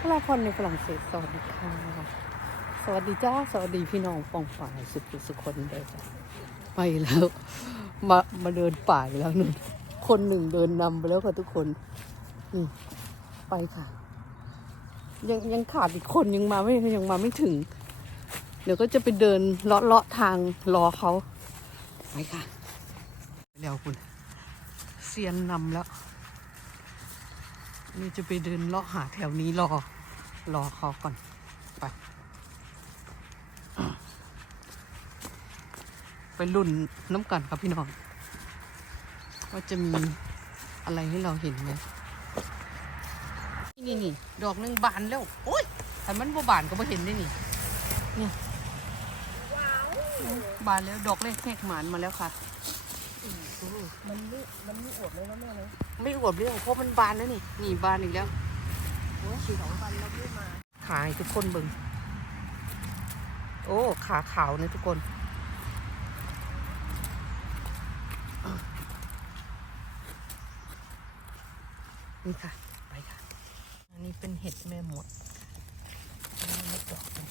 พลาพรในฝรั่งเศสสวัสดีค่ะ สวัสดีจ้า สวัสดีพี่น้องปองฝ่ายสุขสุขคนเดินไปแล้ว มามาเดินป่าแล้วหนึ่งคนหนึ่งเดินนำไปแล้วค่ะทุกคนนี่ไปค่ะ ยังยังขาดอีกคนยังมาไม่ยังมาไม่ถึง เดี๋ยวก็จะไปเดินเลาะเลาะทางรอเขาไปค่ะ ไปแล้วคุณเซียนนำแล้ว นี่จะไปเดินเลาะหาแถวนี้รอ รอเขาก่อน ไป ไปรุ่นน้ำกันครับพี่น้อง ว่าจะมีอะไรให้เราเห็นไหมนี่นี่ดอกหนึ่งบานแล้ว โอ้ยแต่มันบ่บานก็บ่เห็นได้นี่เนี่ยบานแล้วดอกเล็กแหกหมานมาแล้วค่ะ มันม่มันไม่อวดเลยนะแม่เลย ไม่อวบเรื่องเพราะมันบานแล้วนี่นี่บานอีกแล้วโอ้สองวันแล้วไม่มาขายทุกคนเบิ่งโอ้ขาขาวนะทุกคนนี่ค่ะ ไปค่ะ อันนี้เป็นเห็ดแม่หมดไม่ดอกเลย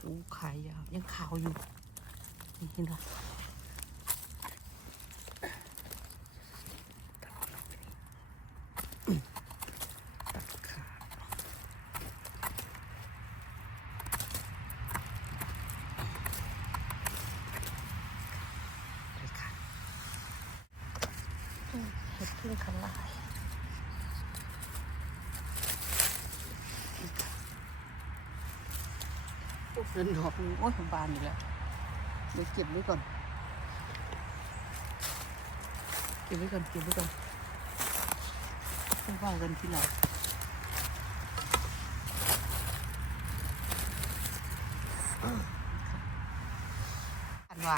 โอ้ขายยาว ยัง ขาวอยู่นี่เห็นไหมตัดขาไปค่ะ เห็ดพึ่งขลาย เดินดอกนึงโอ้ยบานอีกแล้วเดี๋ยวเก็บไว้ก่อน เก็บไว้ก่อน เก็บไว้ก่อนต้องว่ากันทีหลังอันว่า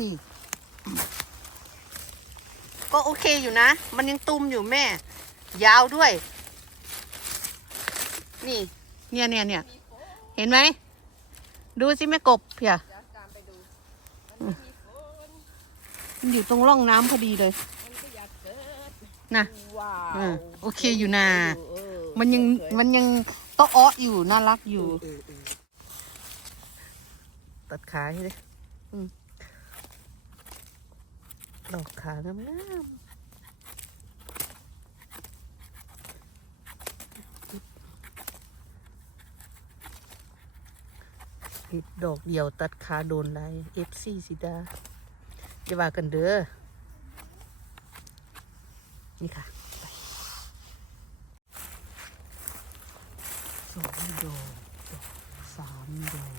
นี่ ก็โอเคอยู่นะ มันยังตุมอยู่แม่ ยาวด้วย นี่ เนี่ยเนี่ยเนี่ย เห็นไหม ดูสิแม่กบเพียมันอยู่ตรงร่องน้ำพอดีเลยมันก็อยากเกิดนะว้าเอวอโอเคอยู่นะเออมันยังสวยมันยังโต๊ะอ้ออยู่น่ารักอยู่เออเออตัดขาให้เลยอืมดอกขางามๆ เห็ดดอกเดียวตัดขาโดนไรเอฟซีสิดาอย่าว่ากันเด้อ นี่ค่ะสองดอกสามดอก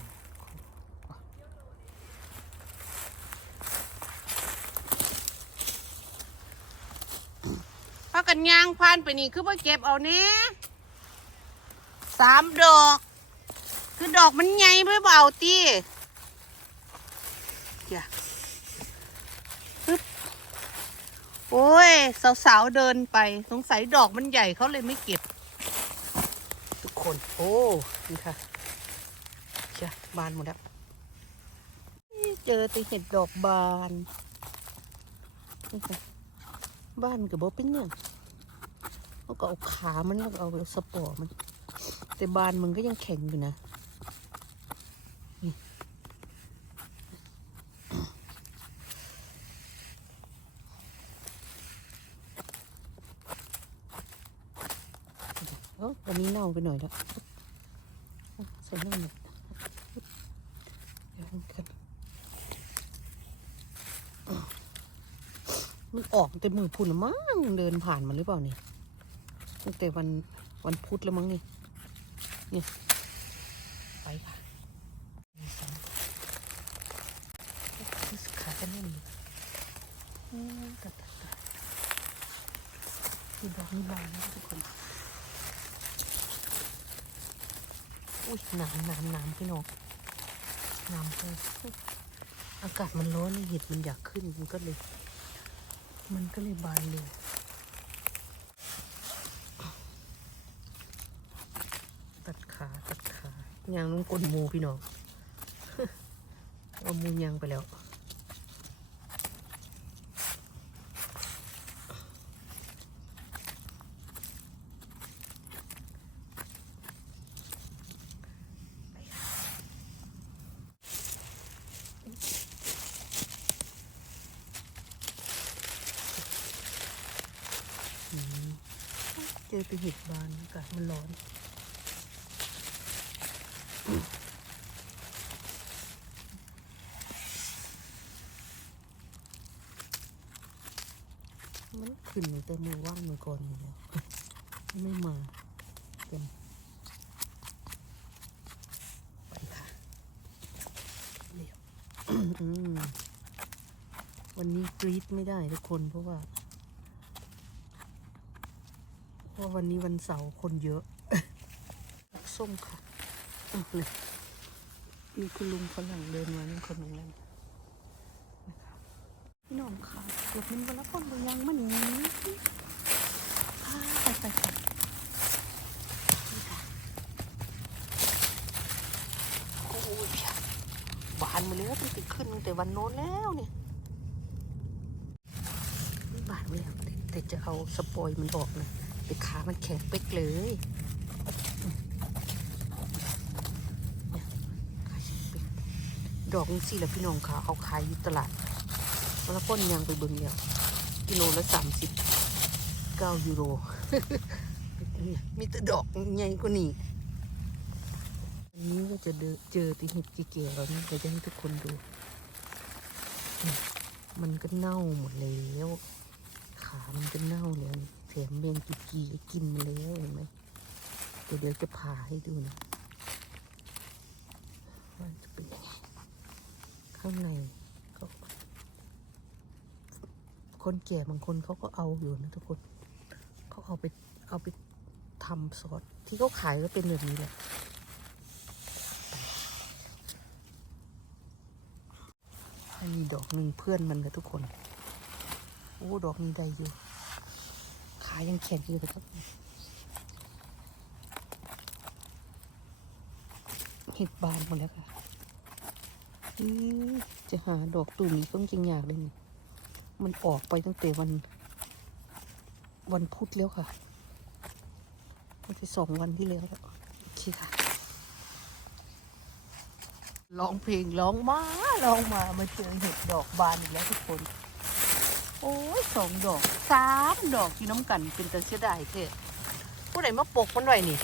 พากันย่างพานไปนี่คือว่าเก็บเอาเนี้สามดอก ดอกมันใหญ่ไม่เบาตีเดี๋ยวปึ๊บโอ้ย สาวๆเดินไป สงสัยดอกมันใหญ่เขาเลยไม่เก็บ ทุกคน โอ้ นี่ค่ะเจ้าบานหมดแล้ว เจอแต่เห็ดดอกบานนี่ค่ะบ้านกับบ่เป็นหยังเขาก็เอาขามันแล้วก็เอาสปอร์มัน แต่บานมันก็ยังแข็งอยู่นะนี่เออวันนี้เน่า ไปหน่อยแล้วใส่น้ำหน่อยเดี๋ยวกันมันออกแต่มือพุ่นละมั้งเดินผ่านมาหรือเปล่าเนี่ยตั้งแต่วันวันพุธแล้วมั้งนี่นี่ไปค่ะขาจะแน่นอยู่อืมตัดตัดตัดคือดอกนี้บานนะทุกคน อุ้ยน้ำน้ำน้ำพี่น้องน้ำเลยอากาศมันร้อนเห็ดมันอยากขึ้นมันก็เลย มันก็เลยบานเลยตัดขาตัดขายางน้องกลนมูพี่น้องเอามูยางไปแล้ว อืม เจอไปเห็ดบานอากาศมันร้อน มันขึ้นแต่มือว่างมือก่อนอยู่แล้วไม่มาเต็มไปค่ะเรียบวันนี้กรีดไม่ได้ทุกคนเพราะว่า เพ ราะวันนี้วันเสาร์คนเยอะส้มค่ะอะเลยมีคุณลุงฝรั่งเดินมานี่คนหนึ่งแล้วนะคะพี่น้องค่ะหลบมันวันละคนบางยังมันหนีอ่าไปไปไปนี่ค่ะโอ้ยบานมาแล้วตั้งแต่ขึ้นตั้งแต่วันโน้นแล้วเนี่ยบานมาแล้วแต่แต่จะเอาสปอยมันออกนะ แต่ขามันแข็งเป๊กเลยดอกนี่สิละพี่น้องขาเอาขายอยู่ตลาดแล้วป้นยางไปเบิ่งเดียวกิโลละสามสิบเก้ายูโร มีแต่ดอกใหญ่กว่านี้อันนี้ก็จะเจอเจอติเห็ดเก๋ๆแล้วนี่จะให้ทุกคนดู มันก็เน่าหมดแล้ว ขามันจะเน่าแล้วนี่ แถมแมงกีกีกินแล้วเห็นไหมเดี๋ยวเดี๋ยวจะผ่าให้ดูนะว่าจะเป็นยังไงข้างในก็คนแก่บางคนเขาก็เอาอยู่นะทุกคนเขาเอาไปเอาไปทำซอสที่เขาขายก็เป็นแบบนี้แหละอันนี้ดอกหนึ่งเพื่อนมันนะทุกคน โอ้ ดอกนี้ได้อยู่ ยังแข็งอยู่เลยครับเห็ดบานหมดแล้วค่ะจะหาดอกตุ่มนี้ก็จริงอยากเลยนี่มันออกไปตั้งแต่วัน วันพุธแล้วค่ะวันที่สองวันที่แล้วแล้วโอเคค่ะร้องเพลงร้องมาร้องมามาเจอเห็ดดอกบานอีกแล้วทุกคน สองดอกสามดอกที่น้ำกันเป็นต่เสียดายเท่ผู้ใดมาปลูกมันไว้นี่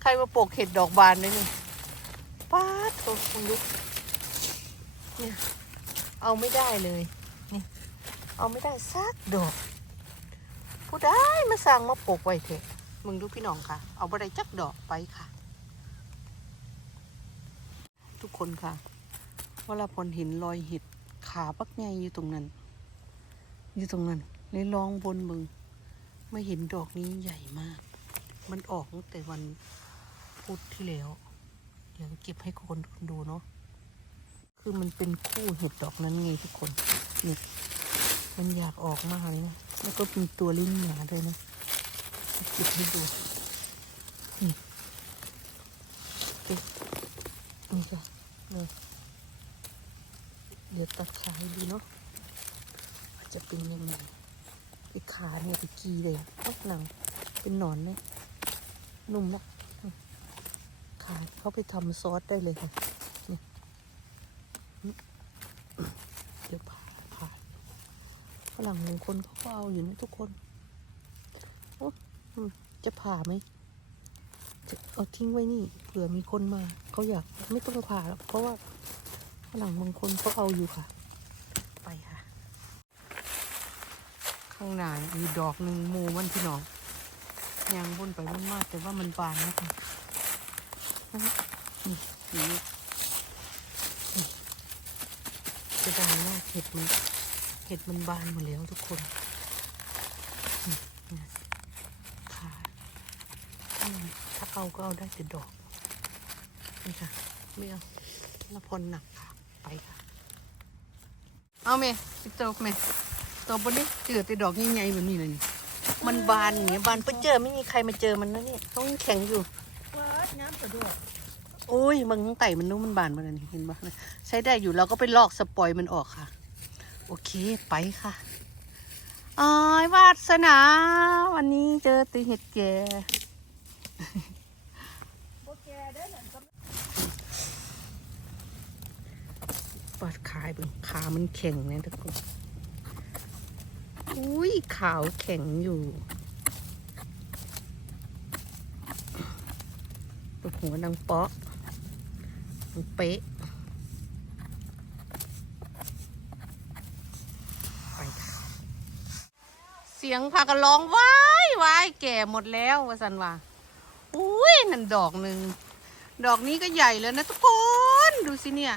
ใครมาปลูกเห็ดดอกบานเลยนี่ป้าดโถคุณลุกเนี่ยเอาไม่ได้เลยนี่เอาไม่ได้สักดอกผู้ใดมาสั่งมาปลูกไว้เถอะมึงดูพี่น้องค่ะ เอาบะไรจักดอกไปค่ะ ทุกคนค่ะเวลาพลเห็นรอยเห็ดาปักใหญ่อยู่ตรงนั้น อยู่ตรงนั้นเลยลองบนมึงไม่เห็นดอกนี้ใหญ่มาก มันออกตั้งแต่วันพุธที่แล้ว เดี๋ยวเก็บให้คนดูเนาะ คือมันเป็นคู่เห็ดดอกนั้นไงทุกคนนี่มันอยากออกมากเลยนะ แล้วก็มีตัวลิ้นหนาด้วยนะเก็บให้ดูนี่เก็บนี่จ้ะเลย เดี๋ยวตัดขาให้ดูเนาะว่าจะเป็นยังไงไอ้ขาเนี่ยไปกีเลยพักหนังเป็นหนอนเนี่ยนุ่มละขาเขาไปทำซอสได้เลยค่ะนี่เดี๋ยวผ่าผ่าฝรั่งบางคนเขาก็เอาอยู่นะทุกคนโอ้จะผ่าไหมจะเอาทิ้งไว้นี่เผื่อมีคนมาเขาอยากไม่ต้องผ่าหรอกเพราะว่า ฝรั่งบางคนเขาเอาอยู่ค่ะ ไปค่ะ ข้างหน้ามีดอกหนึ่งมูมันพี่น้องยางบนไปมันมากแต่ว่ามันบานนะคะนี่นี่จะได้มากเห็ดมันเห็ดมันบานหมดแล้วทุกคนขาถ้าเอาก็เอาได้แต่ดอกนี่ค่ะไม่เอาละพลหนัก ไปค่ะ เอาเมย์สิตบเมย์ตบบนนี้เจอแต่ดอกใหญ่ๆแบบนี้เลยนี่มันบานอย่างเงี้ยบานไปเจอไม่มีใครมาเจอมันนะเนี่ยต้องแข็งอยู่ดน้ำกระด้วยโอ้ยบางไต่มันนุ่มมันบานมาเลยเห็นปะใช้ได้อยู่เราก็ไปลอกสปอยมันออกค่ะ โอเคไปค่ะอ้ายวาสนา วันนี้เจอตีเห็ดแก่ โอดขายเบึงขามันแข็งนะทุกคนอุ้ยขาวแข็งอยู่ตัวหัวดังเปาะดังเป๊ะ ไปค่ะ เสียงพากันร้องว้ายว้ายแก่หมดแล้ววสันว่าอุ้ยนั่นดอกหนึ่ง ดอกนี้ก็ใหญ่แล้วนะทุกคน ดูสิเนี่ย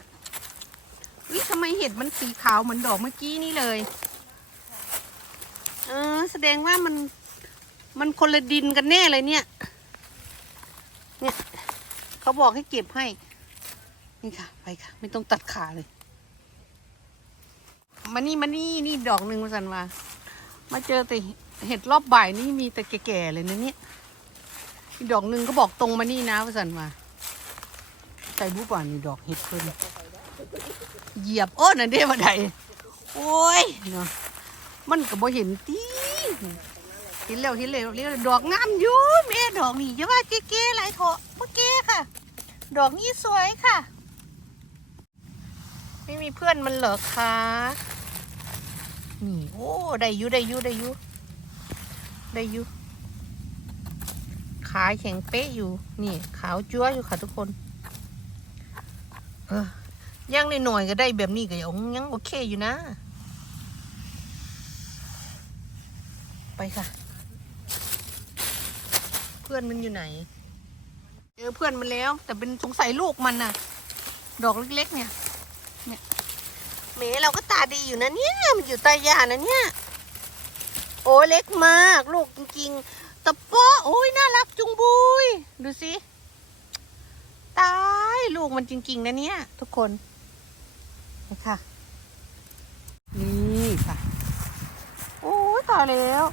วิทำไมเห็ดมันสีขาวเหมือนดอกเมื่อกี้นี่เลย เออ แสดงว่ามัน มันคนละดินกันแน่เลยเนี่ย เนี่ย เขาบอกให้เก็บให้ นี่ค่ะ ไปค่ะ ไม่ต้องตัดขาเลย มานี่มานี่นี่ดอกหนึ่งมาสันว่ามาเจอแต่เห็ดรอบบ่ายนี่มีแต่แก่ๆเลยนะเนี่ยอีดอกหนึ่งก็บอกตรงมานี่นะมาสันว่าใส่บุบานนี่ดอกเห็ดเพิ่น เหยียบโอ้นั่นเด้บ่ได้โอ้ยเนาะมันก็บ่เห็นตีเห็นแล้วเห็นแล้วเรียดอกงามอยู่แม่ดอกนี่อย่าว่าเก๋ๆหลายเถอะบ่เก๋ค่ะ ดอกนี้สวยค่ะ ไม่มีเพื่อนมันเหรอคะนี่โอ้ได้อยู่ได้อยู่ได้อยู่ได้อยู่ขาแข็งเป๊ะอยู่ นี่ ขาวจัวอยู่ค่ะทุกคน เออ ย่างหน่อยๆก็ได้แบบนี้ก็ยังยังโอเคอยู่นะ ไปค่ะ เพื่อนมันอยู่ไหน เจอเพื่อนมันแล้ว แต่เป็นสงสัยลูกมันน่ะ ดอกเล็กๆเนี่ยเนี่ยเมเราก็ตาดีอยู่นะเนี่ยมันอยู่ใต้หญ้านะเนี่ย โอ้เล็กมากลูกจริงๆตะโปะโอ้ยน่ารักจุงบุยดูสิตายลูกมันจริงๆนะเนี่ยทุกคน นี่ค่ะ นี่ค่ะ โอ้ยตายแล้ว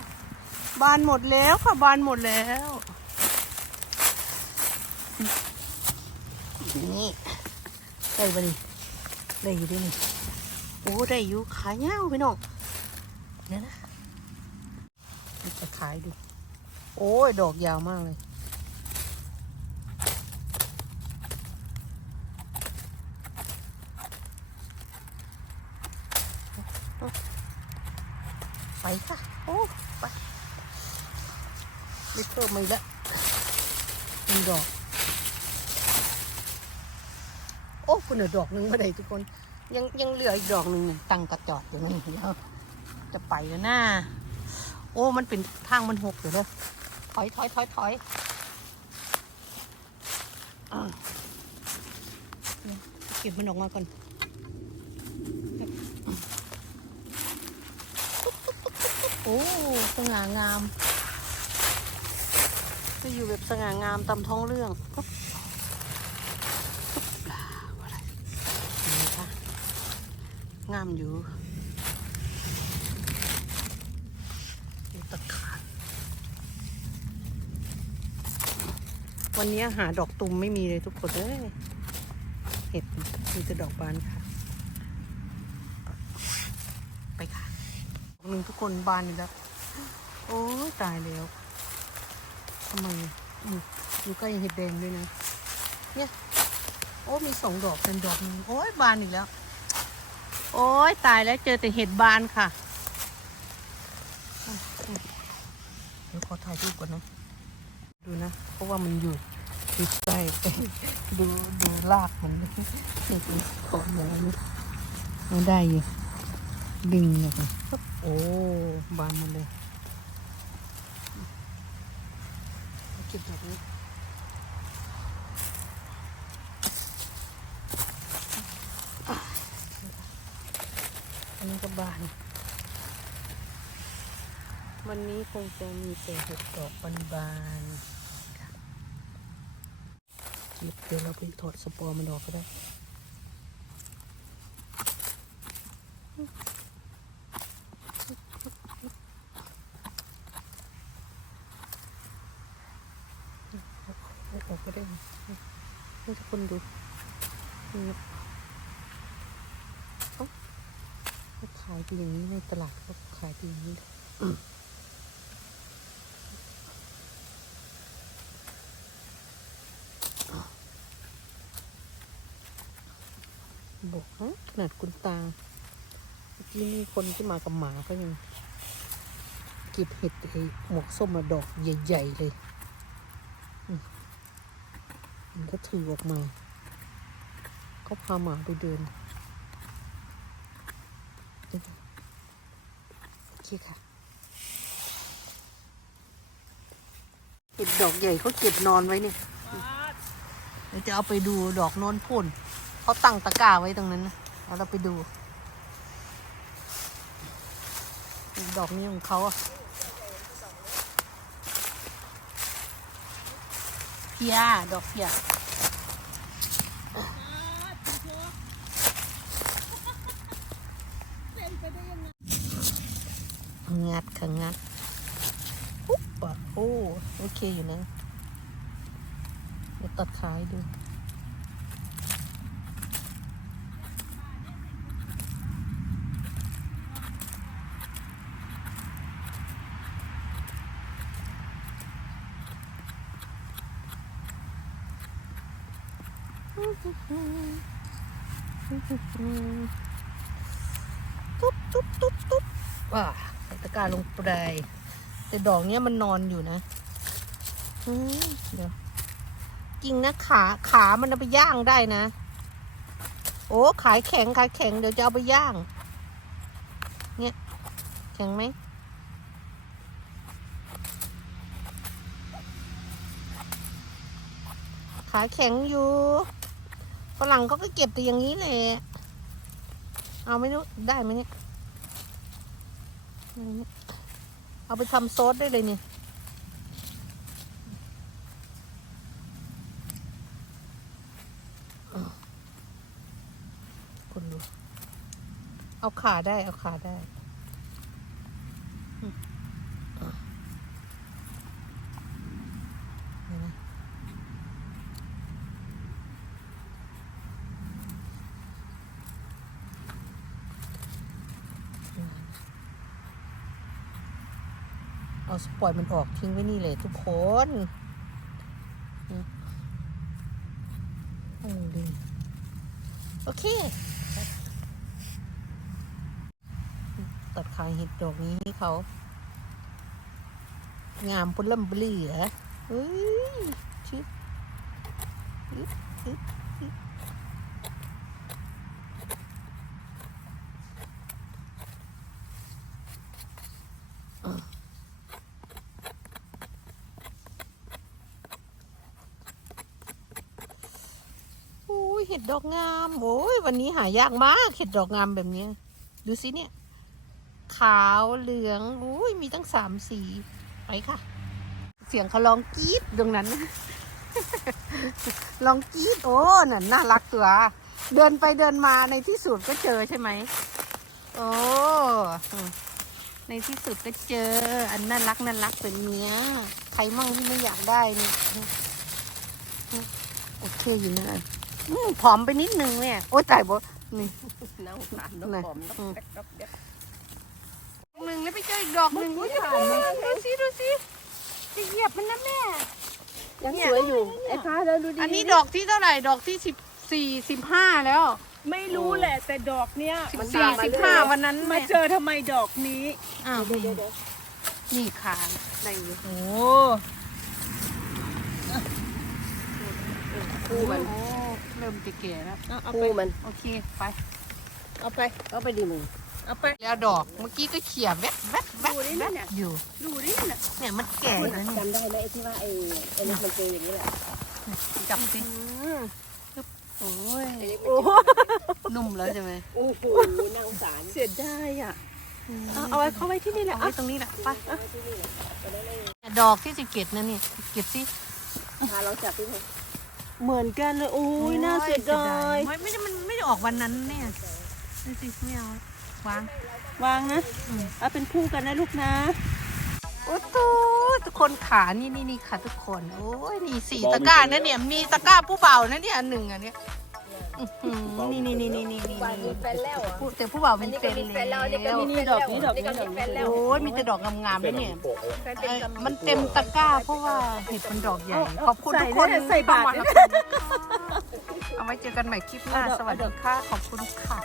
บานหมดแล้วค่ะ บานหมดแล้ว นี่ได้ปะนี่ได้อยู่ด้วยนี่โอ้ได้อยู่ขายเงาพี่น้องเดี๋ยวนะจะขายดู โอ้ย ดอกยาวมากเลย ค่ะ โอ้ไปไม่เพิ่มมาอีกแล้วมีดอก โอ้คุณเหลือดอกหนึ่งมาได้ทุกคน ยังยังเหลืออีกดอกหนึ่งตั้งกระจอดอยู่นั่เดี๋ยวจะไปแล้วนะโอ้ มันเป็นทางมันหกอยู่เลยถอยถอยถอยถอยเก็บมันออกมาก่อน อ้สง่างามจะอยู่แบบสง่างามตามท้องเรื่องปุ๊บปุ๊บลาอะไรนี่ค่ะงามอยู่ดูตะขาบวันนี้หาดอกตุ่มไม่มีเลยทุกคนเลยเห็ดมีแต่ดอกบานค่ะ ไปค่ะ หนึ่งทุกคนบานอยู่แล้ว โอ้ตายแล้วทำไมอยู่ใกล้เห็ดแดงด้วยนะ เนี่ย โอ้มีสองดอกเป็นดอกหนึงโอ้ยบานอีกแล้ว โอ้ยตายแล้วเจอแต่เห็ดบานค่ะ เดี๋ยวขอถ่ายรูปก่อนนะ ดูนะ เพราะว่ามันอยู่ติดใต้ดูดูรากมันขออย่างนี้ไม่ได้อยู่ดึงเลยค่ะ โอ้บานหมาเลยเก็บแบบนี้อันนี้ก็บาน วันนี้คงจะมีแต่เห็ดดอกบานๆค่ะเก็บเดี๋ยวเราไปถอดสปอร์มันออกก็ได้ ค เอาออกก็ได้นะให้ทุกคนดูนี่เอ้าเขาขายเป็นอย่างนี้ใน ตลาดเขาขายเป็นอย่างนี้เลยบอกนะขนาดคุณตาเมื่อกี้นี่คนที่มากับหมาก็ยังเก็บเห็ดไอ้หมวกส้มมาดอกใหญ่ ๆ เลยมมันก็ถือออกมา ก็พาหมาไปเดินโอ เคค่ะเห็ดดอกใหญ่เขาเก็บนอนไว้เนี่ยเดี๋ยวจะเอาไปดูดอกโนนพุ่นเขาตั้งตะกร้าไว้ตรงนั้นนะเอาเราไปดู ดอกนี้ของเขาอะเพียดอกเพีย งัดค่ะงัดปุ๊บอะโอ้โอเคอยู่นะเดี๋ยวตัดขายดูตุ๊บตุ๊บตุ๊บตุ๊บว้า ตะกร้าลงไปแต่ดอกเนี้ยมันนอนอยู่นะเดี๋ยวกิ่งนะขาขามันเอาไปย่างได้นะ โอ้ขายแข็งขายแข็งเดี๋ยวจะเอาไปย่าง เนี่ย แข็งไหมขาแข็งอยู่ฝรั่งเขาก็เก็บแต่อย่างนี้แหละเอาไม่รู้ได้ไหมเนี่ยได้ไหม เอาไปทำซอสได้เลยนี่ยอ้าวคนดู เอาขาได้ เอาขาได้อืมอะเดี๋ยวนะ เอาสปอยมันออกทิ้งไว้นี่เลยทุกคนโอเค ตัดขายเห็ดดอกนี้ให้เขา งามปุล่ำปลี่เหรอเฮ้ยชิบอึ๊บอึ๊บอึ๊บอะโอ้ยเห็ ดดอกงาม โอ้ยวันนี้หายากมากเห็ดดอกงามแบบนี้ ดูสิเนี่ย ขาวเหลืองโอ้ยมีตั้งสามสีไปค่ะ เสียงเขาลองกรี๊ดตรงนั้น ลองกรี๊ดโอ้น่ะน่ารักตัว เดินไปเดินมาในที่สุดก็เจอใช่ไหมโอ้ในที่สุดก็เจอ อันน่ารักน่ารักแบบเนี้ยใครมั่งที่ไม่อยากได้นี่โอเคอยู่นะอืม ผอมไปนิดนึงเนี่ย โอ้ตายบ่นี่น้ำผ่านน้ำหอมน้ำแป๊กน้ำแป๊กหนึ่งแล้วไปเจออีกดอกหนึ่งอุ้ยดูสิดูสิจะเหยียบมันนะแม่ยังสวยอยู่ไอ้ฟ้าแล้วดูดิอันนี้ดอกที่เท่าไหร่ดอกที่สิบสี่สิบห้าแล้ว ไม่รู้แหละแต่ดอกเนี้ยสิบมันสี่สิบห้าวันนั้นมาแม่เจอทำไมดอกนี้อ้าวเดี๋ยวเดี๋ยวเดี๋ยวนี่ค่ะได้อยู่โอ้คู่มันโอ้ เริ่มจะแก่แล้วเอาไปคู่มัน โอเคไป เอาไปก็ไปดีมึงเอาไป แล้วดอกเมื่อกี้ก็เขี่ยแวบแวบแวบดูดิแวเนี่ยบอยู่ ดูดิน่ะเนี่ยมันแก่แล้วเนี่ยจำได้ไหมไอ้ที่ว่าไอ้ไอ้นี่มันเจออย่างนี้แหละจับสิโอ้ยไอ้นี่โอ้นุ่มแล้วใช่ไหมโอ้โหน่าสงสารเสียดายอะเอาเอาไว้เข้าไว้ที่นี่แหละเอาอะไว้ตรงนี้แหละไปเอาไว้ที่นี่แหละจะได้ไม่ดอกที่สิเก็ตนะเนี่ยเก็บสิพาเราจับที่ไหน เหมือนกันเลยโอ้ยน่าเสียดายไม่ไม่ได้มันไม่ได้ออกวันนั้นเนี่ยดูสิไม่เอาวางวางนะอืมเอาเป็นคู่กันนะลูกนะโอ้ตูทุกคนขานี่นี่นี่ค่ะทุกคน โอ้ยนี่สี่ตะกร้านะเนี่ยมีตะกร้าผู้เบานะเนี่ยอันหนึ่งอันเนี้ยอื้อหือ นี่นี่นี่นี่นี่นี่บ้านมีแฟนแล้วอะผู้แต่ผู้เบาอัเป็นนนี้เป็ก็นมีแฟนแล้วแล้อันนี้ก็วมีแฟนแล้วนี่ก็มีแฟนแล้วโอ้ยมีแต่ดอกงามๆนะเนี่ยแฟนเอ้เป็นยกำมันเต็มตะกร้าเพราะว่าเห็ดมันดอกใหญ่ขอบคุณทุกคนใส่บาตรที่เข้มรับชมเอาไว้เจอกันใหม่คลิปหน้าสวัสดีค่ะขอบคุณค่ะ